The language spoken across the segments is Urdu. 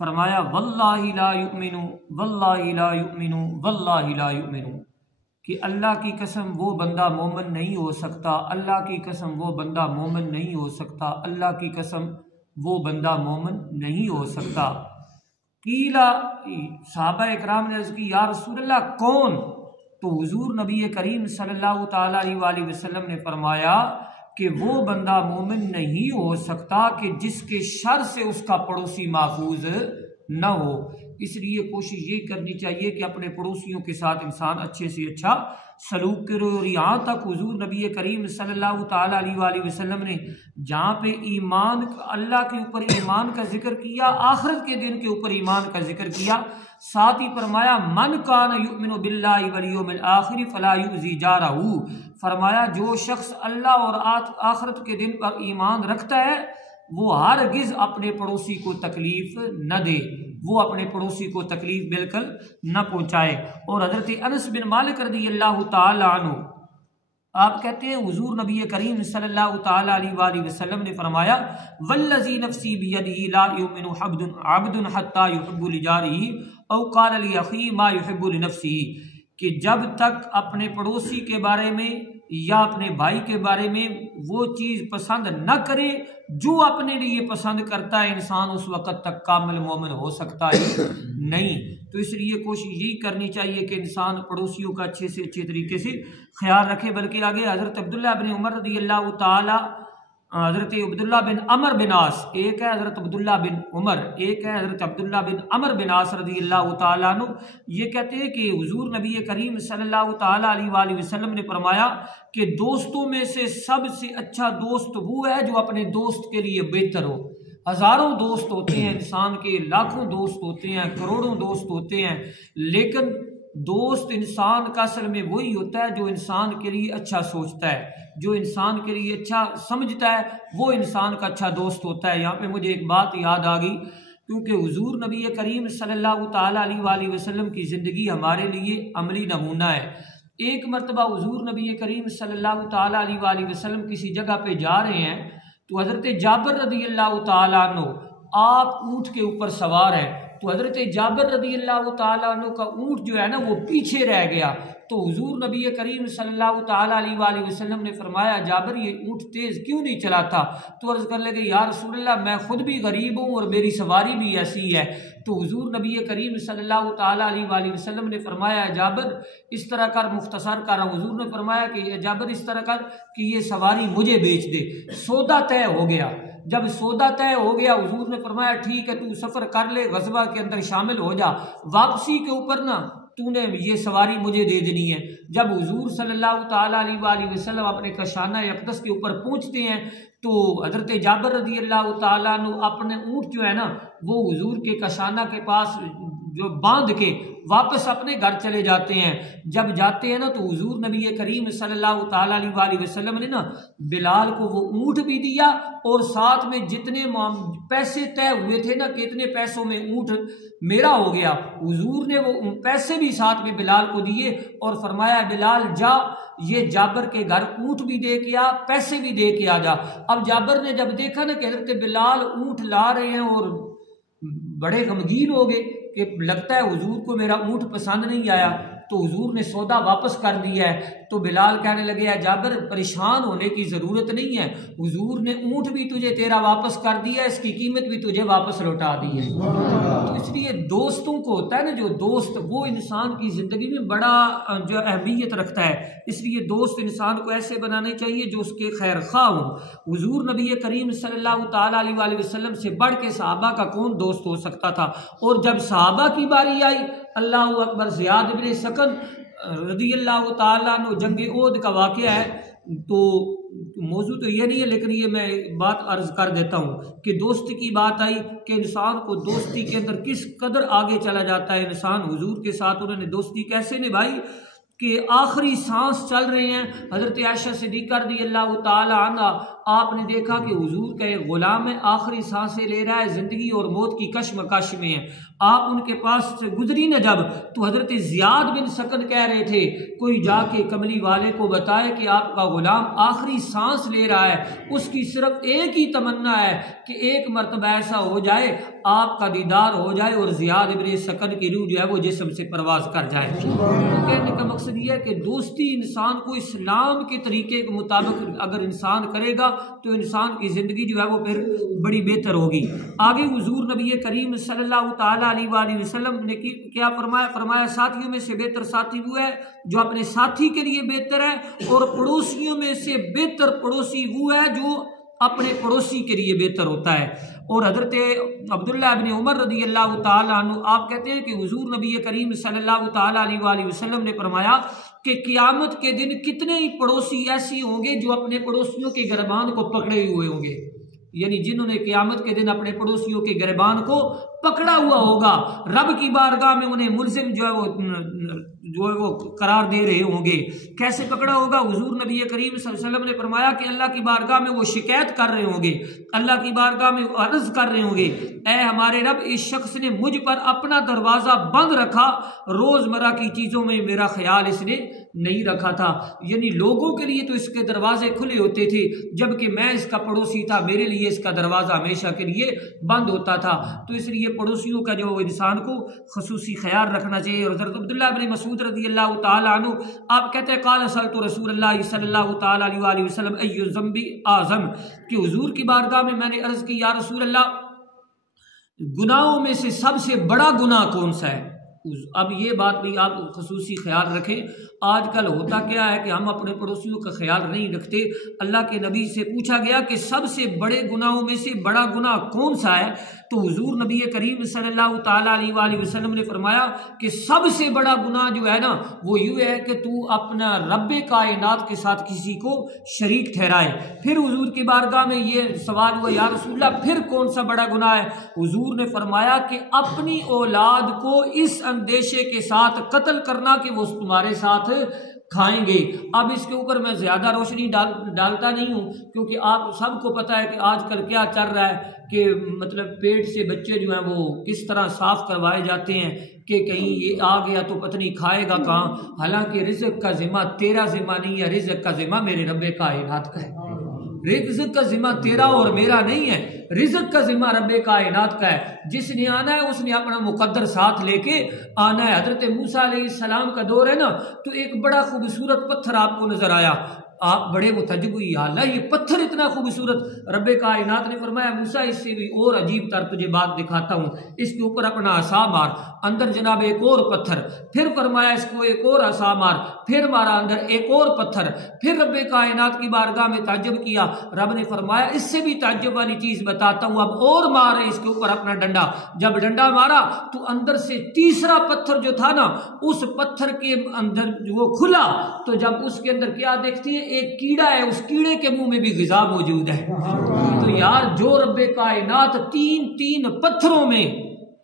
فرمایا واللہ لا یؤمن واللہ لا یؤمن واللہ لا یؤمن، کہ اللہ کی قسم وہ بندہ مومن نہیں ہو سکتا، اللہ کی قسم وہ بندہ مومن نہیں ہو سکتا، اللہ کی قسم وہ بندہ مومن نہیں ہو سکتا۔ قیلا، صحابہ اکرام نے عرض کی یا رسول اللہ کون؟ تو حضور نبی کریم صلی اللہ تعالیٰ علیہ وآلہ وسلم نے فرمایا کہ وہ بندہ مومن نہیں ہو سکتا کہ جس کے شر سے اس کا پڑوسی محفوظ نہ ہو۔ اس لیے کوشش یہ کرنی چاہیے کہ اپنے پڑوسیوں کے ساتھ انسان اچھے سے اچھا سلوک کرے۔ اور یہاں تک حضور نبی کریم صلی اللہ تعالیٰ علیہ وآلہ وسلم نے جہاں پہ ایمان، اللہ کے اوپر ایمان کا ذکر کیا، آخرت کے دن کے اوپر ایمان کا ذکر کیا، ساتھ ہی فرمایا من کان یؤمن باللہ والیوم الآخر فلا یؤذی جارہ، فرمایا جو شخص اللہ اور آخرت کے دن پر ایمان رکھتا ہے وہ ہرگز اپنے پڑوسی کو تکلیف نہ دے، وہ اپنے پڑوسی کو تکلیف بالکل نہ پہنچائے۔ اور حضرت انس بن مالک رضی اللہ تعالی عنہ آپ کہتے ہیں حضور نبی کریم صلی اللہ تعالی علیہ وآلہ وسلم نے فرمایا والذی نفسی بیدہ لا یؤمن عبد حتی یحب لجارہ او قال لاخیہ ما یحب لنفسہ، کہ جب تک اپنے پڑوسی کے بارے میں یا اپنے بھائی کے بارے میں وہ چیز پسند نہ کرے جو اپنے لیے پسند کرتا ہے، انسان اس وقت تک کامل مومن ہو سکتا ہے نہیں۔ تو اس لیے کوشش یہی کرنی چاہیے کہ انسان پڑوسیوں کا اچھے سے اچھے طریقے سے خیال رکھے۔ بلکہ آگے حضرت عبداللہ بن عمر رضی اللہ تعالی، حضرت عبداللہ بن عمر بن عاص، ایک ہے حضرت عبداللہ بن عمر، ایک ہے حضرت عبداللہ بن عمر بن عاص رضی اللہ تعالیٰ عنہ، یہ کہتے ہیں کہ حضور نبی کریم صلی اللہ تعالیٰ علیہ وآلہ وسلم نے فرمایا کہ دوستوں میں سے سب سے اچھا دوست وہ ہے جو اپنے دوست کے لیے بہتر ہو۔ ہزاروں دوست ہوتے ہیں انسان کے، لاکھوں دوست ہوتے ہیں، کروڑوں دوست ہوتے ہیں، لیکن دوست انسان کا اصل میں وہی ہوتا ہے جو انسان کے لیے اچھا سوچتا ہے، جو انسان کے لیے اچھا سمجھتا ہے، وہ انسان کا اچھا دوست ہوتا ہے۔ یہاں پہ مجھے ایک بات یاد آ گئی، کیونکہ حضور نبی کریم صلی اللہ تعالیٰ علیہ وآلہ وسلم کی زندگی ہمارے لیے عملی نمونہ ہے۔ ایک مرتبہ حضور نبی کریم صلی اللہ تعالیٰ علیہ وآلہ وسلم کسی جگہ پہ جا رہے ہیں تو حضرت جابر رضی اللہ تعالیٰ عنہ آپ اونٹ کے اوپر سوار ہیں، تو حضرت جابر رضی اللہ تعالیٰ عنہ کا اونٹ جو ہے نا وہ پیچھے رہ گیا، تو حضور نبی کریم صلی اللہ تعالیٰ علیہ وآلہ وسلم نے فرمایا جابر یہ اونٹ تیز کیوں نہیں چلاتا؟ تو عرض کرنے لگے یا رسول اللہ میں خود بھی غریب ہوں اور میری سواری بھی ایسی ہے۔ تو حضور نبی کریم صلی اللہ تعالیٰ علیہ وآلہ وسلم نے فرمایا جابر اس طرح کر، مختصر کر، حضور نے فرمایا کہ جابر اس طرح کر کہ یہ سواری مجھے بیچ دے۔ سودا طے ہو گیا۔ جب سودا طے ہو گیا حضور نے فرمایا ٹھیک ہے تو سفر کر لے، غزوہ کے اندر شامل ہو جا، واپسی کے اوپر نا تو نے یہ سواری مجھے دے دینی ہے۔ جب حضور صلی اللہ تعالیٰ علیہ وآلہ وسلم اپنے کشانہ اقدس کے اوپر پہنچتے ہیں تو حضرت جابر رضی اللہ تعالیٰ عنہ اپنے اونٹ جو ہے نا وہ حضور کے کشانہ کے پاس جو باندھ کے واپس اپنے گھر چلے جاتے ہیں۔ جب جاتے ہیں نا تو حضور نبی کریم صلی اللہ تعالیٰ علیہ وآلہ وسلم نے نا بلال کو وہ اونٹ بھی دیا اور ساتھ میں جتنے پیسے طے ہوئے تھے نا کہ اتنے پیسوں میں اونٹ میرا ہو گیا، حضور نے وہ پیسے بھی ساتھ میں بلال کو دیے اور فرمایا بلال جا یہ جابر کے گھر اونٹ بھی دے کے آ، پیسے بھی دے کے آ جا۔ اب جابر نے جب دیکھا نا کہ حضرت بلال اونٹ لا رہے ہیں اور بڑے غمگین ہو گئے کہ لگتا ہے حضور کو میرا اونٹ پسند نہیں آیا، تو حضور نے سودا واپس کر دیا ہے۔ تو بلال کہنے لگے ہے جابر پریشان ہونے کی ضرورت نہیں ہے، حضور نے اونٹ بھی تجھے تیرا واپس کر دیا، اس کی قیمت بھی تجھے واپس لوٹا دی ہے۔ تو اس لیے دوستوں کو ہوتا ہے نا جو دوست وہ انسان کی زندگی میں بڑا جو اہمیت رکھتا ہے، اس لیے دوست انسان کو ایسے بنانے چاہیے جو اس کے خیر خواہ ہوں۔ حضور نبی کریم صلی اللہ تعالیٰ علیہ وآلہ وسلم سے بڑھ کے صحابہ کا کون دوست ہو سکتا تھا؟ اور جب صحابہ کی باری آئی اللہ اکبر، زیاد بن سکن رضی اللہ تعالیٰ عنہ جنگ احد کا واقعہ ہے، تو موضوع تو یہ نہیں ہے لیکن یہ میں بات عرض کر دیتا ہوں کہ دوستی کی بات آئی کہ انسان کو دوستی کے اندر کس قدر آگے چلا جاتا ہے انسان۔ حضور کے ساتھ انہوں نے دوستی کیسے نبھائی کہ آخری سانس چل رہے ہیں، حضرت عائشہ صدیقہ رضی اللہ تعالی عنہ آپ نے دیکھا کہ حضور کا ایک غلام ہے، آخری سانسیں لے رہا ہے، زندگی اور موت کی کشمکش میں ہے، آپ ان کے پاس سے گزری نہ جب، تو حضرت زیاد بن سکن کہہ رہے تھے کوئی جا کے کملی والے کو بتائے کہ آپ کا غلام آخری سانس لے رہا ہے، اس کی صرف ایک ہی تمنا ہے کہ ایک مرتبہ ایسا ہو جائے آپ کا دیدار ہو جائے اور زیاد بن سکن کی روح جو ہے وہ جسم سے پرواز کر جائے۔ تو کہنے کا مقصد یہ ہے کہ دوستی انسان کو اسلام کے طریقے کے مطابق اگر انسان کرے گا تو انسان کی زندگی جو ہے وہ پھر بڑی بہتر ہوگی۔ آگے حضور نبی کریم صلی اللہ تعالیٰ علیہ وآلہ وسلم نے کیا فرمایا؟ فرمایا ساتھیوں میں سے بہتر ساتھی وہ ہے جو اپنے ساتھی کے لیے بہتر ہے، اور پڑوسیوں میں سے بہتر پڑوسی وہ ہے جو اپنے پڑوسی کے لیے بہتر ہوتا ہے۔ اور حضرت عبداللہ ابن عمر رضی اللہ تعالیٰ عنہ آپ کہتے ہیں کہ حضور نبی کریم صلی اللہ تعالیٰ علیہ وآلہ وسلم نے فرمایا کہ قیامت کے دن کتنے ہی پڑوسی ایسی ہوں گے جو اپنے پڑوسیوں کے گریبان کو پکڑے ہوئے ہوں گے، یعنی جنہوں نے قیامت کے دن اپنے پڑوسیوں کے گریبان کو پکڑا ہوا ہوگا، رب کی بارگاہ میں انہیں ملزم جو ہے وہ قرار دے رہے ہوں گے۔ کیسے پکڑا ہوگا؟ حضور نبی کریم صلی اللہ علیہ وسلم نے فرمایا کہ اللہ کی بارگاہ میں وہ شکایت کر رہے ہوں گے، اللہ کی بارگاہ میں وہ عرض کر رہے ہوں گے، اے ہمارے رب اس شخص نے مجھ پر اپنا دروازہ بند رکھا، روزمرہ کی چیزوں میں میرا خیال اس نے نہیں رکھا تھا۔ یعنی لوگوں کے لیے تو اس کے دروازے کھلے ہوتے تھے، جبکہ میں اس کا پڑوسی تھا، میرے لیے اس کا دروازہ ہمیشہ کے لیے بند ہوتا تھا۔ تو اس لیے پڑوسیوں کا جو انسان کو خصوصی خیال رکھنا چاہیے۔ اور حضرت عبداللہ بن مسعود رضی اللہ تعالیٰ عنہ آپ کہتے ہیں قال سألت رسول اللہ صلی اللہ تعالیٰ علیہ وآلہ وسلم ای الذنب اعظم، کہ حضور کی بارگاہ میں میں نے عرض کی یا رسول اللہ گناہوں میں سے سب سے بڑا گناہ کون سا ہے؟ اب یہ بات بھی آپ خصوصی خیال رکھیں، آج کل ہوتا کیا ہے کہ ہم اپنے پڑوسیوں کا خیال نہیں رکھتے۔ اللہ کے نبی سے پوچھا گیا کہ سب سے بڑے گناہوں میں سے بڑا گناہ کون سا ہے؟ تو حضور نبی کریم صلی اللہ تعالیٰ علیہ وآلہ وسلم نے فرمایا کہ سب سے بڑا گناہ جو ہے نا وہ یہ ہے کہ تو اپنا رب کائنات کے ساتھ کسی کو شریک ٹھہرائے۔ پھر حضور کی بارگاہ میں یہ سوال ہوا یا رسول اللہ پھر کون سا بڑا گناہ ہے؟ حضور نے فرمایا کہ اپنی اولاد کو اس اندیشے کے ساتھ قتل کرنا کہ وہ تمہارے ساتھ کھائیں گے۔ اب اس کے اوپر میں زیادہ روشنی ڈالتا نہیں ہوں، کیونکہ آپ سب کو پتہ ہے کہ آج کل کیا چل رہا ہے کہ مطلب پیٹ سے بچے جو ہیں وہ کس طرح صاف کروائے جاتے ہیں کہ کہیں یہ آ گیا تو پتہ نہیں کھائے گا کہاں، حالانکہ رزق کا ذمہ تیرا ذمہ نہیں ہے، رزق کا ذمہ میرے رب کائنات کا ہے۔ رزق کا ذمہ تیرا اور میرا نہیں ہے، رزق کا ذمہ رب کائنات کا ہے۔ جس نے آنا ہے اس نے اپنا مقدر ساتھ لے کے آنا ہے۔ حضرت موسیٰ علیہ السلام کا دور ہے نا، تو ایک بڑا خوبصورت پتھر آپ کو نظر آیا، آپ بڑے متعجب ہوئی، یا اللہ یہ پتھر اتنا خوبصورت۔ رب کائنات نے فرمایا موسیٰ اس سے بھی اور عجیب تر تجھے بات دکھاتا ہوں، اس کے اوپر اپنا عصا مار، اندر جناب ایک اور پتھر، پھر فرمایا اس کو ایک اور عصا مار، پھر مارا اندر ایک اور پتھر، پھر رب کائنات کی بارگاہ میں تعجب کیا، رب نے فرمایا اس سے بھی تعجب والی چیز بتاتا ہوں، اب اور مار ہے اس کے اوپر اپنا ڈنڈا۔ جب ڈنڈا مارا تو اندر سے تیسرا پتھر جو تھا نا اس پتھر کے اندر وہ کھلا، تو جب اس کے اندر کیا دیکھتی ہے ایک کیڑا ہے، اس کیڑے کے منہ میں بھی غذا موجود ہے۔ تو یار جو رب کائنات تین پتھروں میں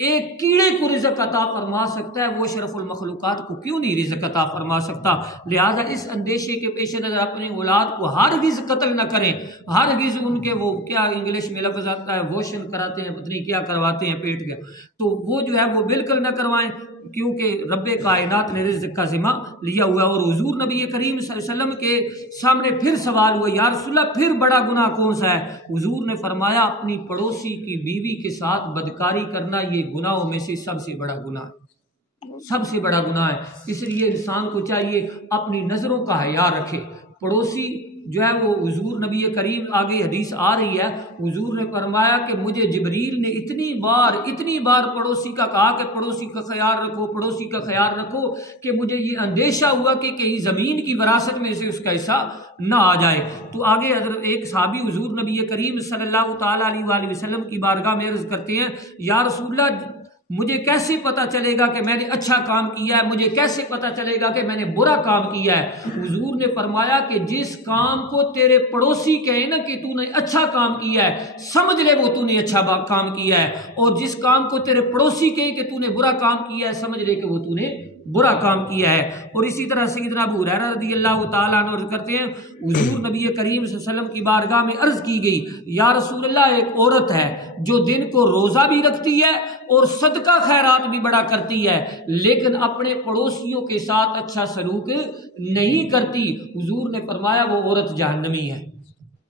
ایک کیڑے کو رزق عطا فرما سکتا ہے وہ شرف المخلوقات کو کیوں نہیں رزق عطا فرما سکتا؟ لہذا اس اندیشے کے پیش نظر اپنے اولاد کو ہرگز قتل نہ کریں، ہرگز ان کے وہ کیا انگلش میں لفظ آتا ہے ووشن کراتے ہیں، پتہ نہیں کیا کرواتے ہیں پیٹ کا، تو وہ جو ہے وہ بالکل نہ کروائیں، کیونکہ رب کائنات نے رزق کا ذمہ لیا ہوا ہے۔ اور حضور نبی کریم صلی اللہ علیہ وسلم کے سامنے پھر سوال ہوا یا رسول اللہ پھر بڑا گناہ کون سا ہے؟ حضور نے فرمایا اپنی پڑوسی کی بیوی کے ساتھ بدکاری کرنا یہ گناہوں میں سے سب سے بڑا گناہ ہے، سب سے بڑا گناہ ہے۔ اس لیے انسان کو چاہیے اپنی نظروں کا حیا رکھے۔ پڑوسی جو ہے وہ حضور نبی کریم آگے حدیث آ رہی ہے، حضور نے فرمایا کہ مجھے جبریل نے اتنی بار پڑوسی کا کہا کہ پڑوسی کا خیال رکھو، پڑوسی کا خیال رکھو، کہ مجھے یہ اندیشہ ہوا کہ کہیں زمین کی وراثت میں سے اس کا حصہ نہ آ جائے۔ تو آگے حضرت ایک صحابی حضور نبی کریم صلی اللہ تعالیٰ علیہ وآلہ وسلم کی بارگاہ میں عرض کرتے ہیں یا رسول اللہ مجھے کیسے پتہ چلے گا کہ میں نے اچھا کام کیا ہے، مجھے کیسے پتہ چلے گا کہ میں نے برا کام کیا ہے؟ حضور نے فرمایا کہ جس کام کو تیرے پڑوسی کہے نا کہ تو نے اچھا کام کیا ہے، سمجھ لے وہ تو نے اچھا کام کیا ہے، اور جس کام کو تیرے پڑوسی کہے کہ تو نے برا کام کیا ہے، سمجھ لے کہ وہ تو نے برا کام کیا ہے۔ اور اسی طرح سیدنا ابو ہریرہ رضی اللہ تعالیٰ عنہ عرض کرتے ہیں حضور نبی کریم صلی اللہ علیہ وسلم کی بارگاہ میں عرض کی گئی یا رسول اللہ ایک عورت ہے جو دن کو روزہ بھی رکھتی ہے اور صدقہ خیرات بھی بڑا کرتی ہے لیکن اپنے پڑوسیوں کے ساتھ اچھا سلوک نہیں کرتی، حضور نے فرمایا وہ عورت جہنمی ہے،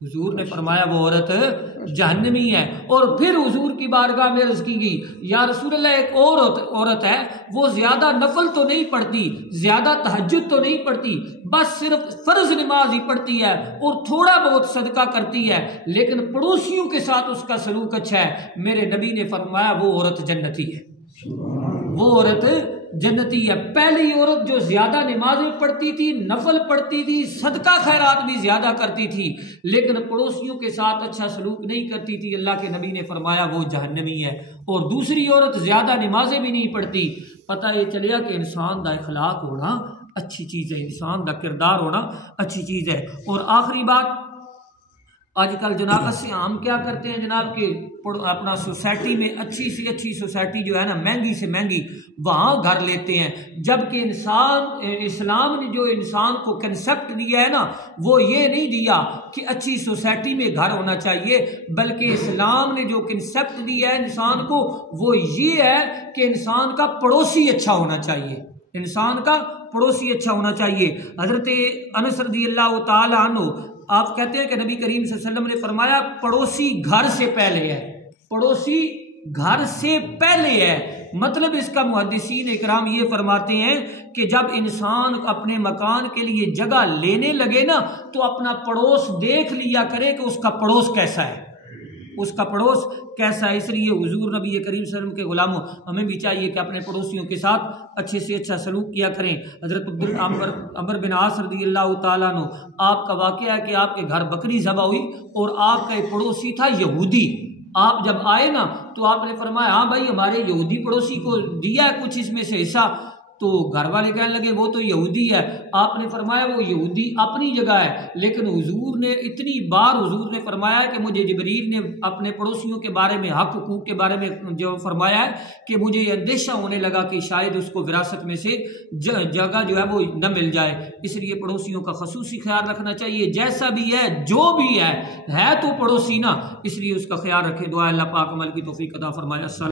حضور نے فرمایا وہ عورت جہنمی ہے۔ اور پھر حضور کی بارگاہ میں عرض کی گئی یا رسول اللہ ایک عورت ہے وہ زیادہ نفل تو نہیں پڑھتی، زیادہ تہجد تو نہیں پڑھتی، بس صرف فرض نماز ہی پڑھتی ہے اور تھوڑا بہت صدقہ کرتی ہے لیکن پڑوسیوں کے ساتھ اس کا سلوک اچھا ہے، میرے نبی نے فرمایا وہ عورت جنتی ہے، وہ عورت جنتی ہے۔ پہلی عورت جو زیادہ نمازیں پڑھتی تھی، نفل پڑھتی تھی، صدقہ خیرات بھی زیادہ کرتی تھی لیکن پڑوسیوں کے ساتھ اچھا سلوک نہیں کرتی تھی، اللہ کے نبی نے فرمایا وہ جہنمی ہے۔ اور دوسری عورت زیادہ نمازیں بھی نہیں پڑھتی۔ پتہ یہ چلیا کہ انسان دا اخلاق ہونا اچھی چیز ہے، انسان دا کردار ہونا اچھی چیز ہے۔ اور آخری بات، آج کل جناب سے عام کیا کرتے ہیں جناب کہ اپنا سوسائٹی میں اچھی سی اچھی سوسائٹی جو ہے نا مہنگی سے مہنگی وہاں گھر لیتے ہیں، جبکہ اسلام نے جو انسان کو کنسپٹ دیا ہے نا وہ یہ نہیں دیا کہ اچھی سوسائٹی میں گھر ہونا چاہیے، بلکہ اسلام نے جو کنسپٹ دیا ہے انسان کو وہ یہ ہے کہ انسان کا پڑوسی اچھا ہونا چاہیے، انسان کا پڑوسی اچھا ہونا چاہیے۔ حضرت انس رضی اللہ تعالی عنہ آپ کہتے ہیں کہ نبی کریم صلی اللہ علیہ وسلم نے فرمایا پڑوسی گھر سے پہلے ہے، پڑوسی گھر سے پہلے ہے۔ مطلب اس کا محدثین اکرام یہ فرماتے ہیں کہ جب انسان اپنے مکان کے لیے جگہ لینے لگے نا تو اپنا پڑوس دیکھ لیا کرے کہ اس کا پڑوس کیسا ہے، اس کا پڑوس کیسا ہے۔ اس لیے حضور نبی کریم صلی اللہ علیہ وسلم کے غلاموں ہمیں بھی چاہیے کہ اپنے پڑوسیوں کے ساتھ اچھے سے اچھا سلوک کیا کریں۔ حضرت عمر بن عاص رضی اللہ تعالیٰ عنہ آپ کا واقعہ ہے کہ آپ کے گھر بکری ذبح ہوئی اور آپ کا ایک پڑوسی تھا یہودی، آپ جب آئے نا تو آپ نے فرمایا ہاں بھائی ہمارے یہودی پڑوسی کو دیا ہے کچھ اس میں سے حصہ، تو گھر والے کہنے لگے وہ تو یہودی ہے۔ آپ نے فرمایا وہ یہودی اپنی جگہ ہے، لیکن حضور نے اتنی بار حضور نے فرمایا کہ مجھے جبریل نے اپنے پڑوسیوں کے بارے میں حق حقوق کے بارے میں جو فرمایا ہے کہ مجھے یہ اندیشہ ہونے لگا کہ شاید اس کو وراثت میں سے جگہ جو ہے وہ نہ مل جائے، اس لیے پڑوسیوں کا خصوصی خیال رکھنا چاہیے، جیسا بھی ہے جو بھی ہے تو پڑوسی نا، اس لیے اس کا خیال رکھے۔ دعا اللہ پاک عمل کی توفیق عطا فرمائے۔